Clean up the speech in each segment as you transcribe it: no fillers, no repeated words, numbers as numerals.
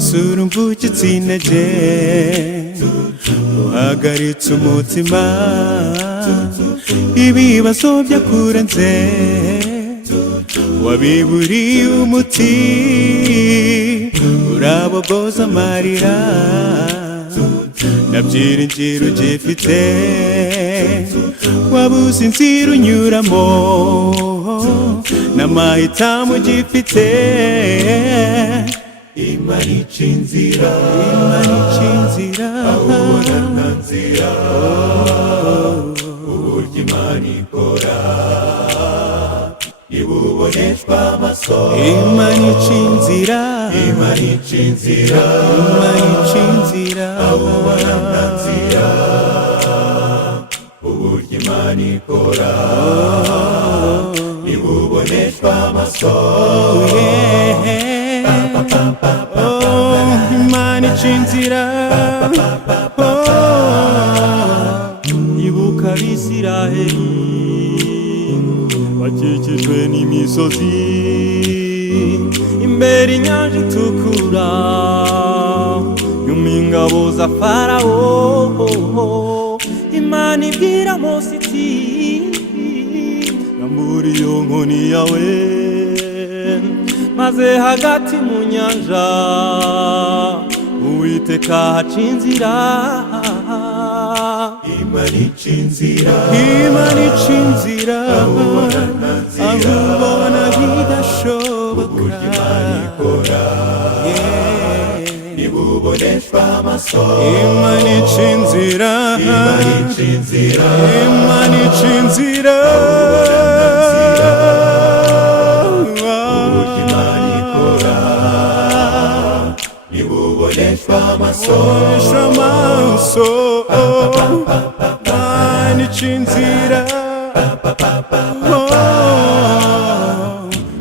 Surun bucitsina je uhagaritse umutima ibibazo byakurenze wabiburiye umuti urabogoza amarira nabyiringiro ugifite wabuze inzira unyuramo n'amahitamo ugifite Imana ica inzira aho ubona nta nzira uburyo Imana ikora ntibuboneshwa amaso Imana ica inzira aho ubona nta nzira uburyo Imana ikora ntibuboneshwa amaso Imana ica inzira ibuka Abisiraheli bakikijwe n'imisozi imbere inyanja itukura nyuma ingabo za Farawo Imana ibwira Mose iti rambura iyo nkoni yawe maze hagati mu nyanja Uwiteka haca inzira Imana ica inzira aho ubona bidashoboka Imana ikora ntibuboneshwa amaso Imana ica inzira ntibuboneshwa amaso Imana ica inzira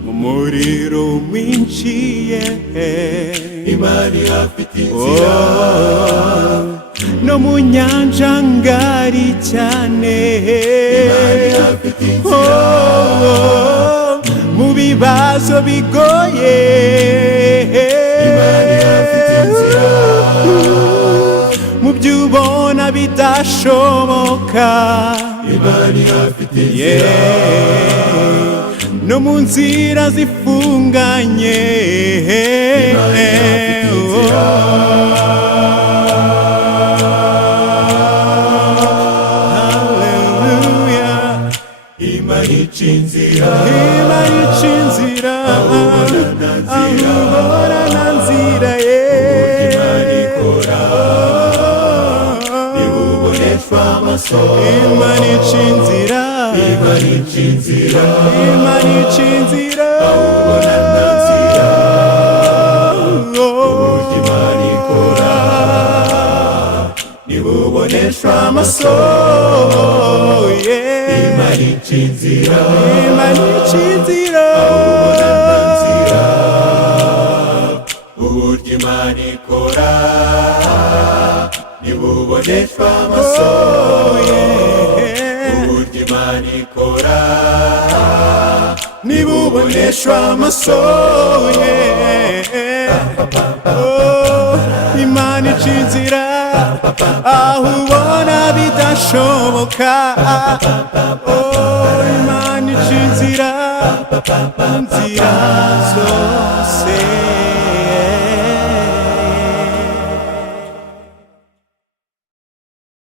mu muriro mwinshi Imana ihafite inzira no mu nyanja ngari cyane Imana ihafite inzira mu bibazo bigoye mu byo ubona bidashoboka Imana ihafite inzira no mu nzira zifunganye Imana ihafite inzira Hallelujah Imana ica inzira aho ubona nta nzira Imana ica inzira aho ubona nta nzira uburyo Imana ikora ntibuboneshwa amaso Imana ica inzira aho ubona nta nzira uburyo Imana ikora ntibuboneshwa amaso uburyo Imana ikora ntibuboneshwa amaso Imana ica inzira aho ubona bidashoboka Imana ica inzira zose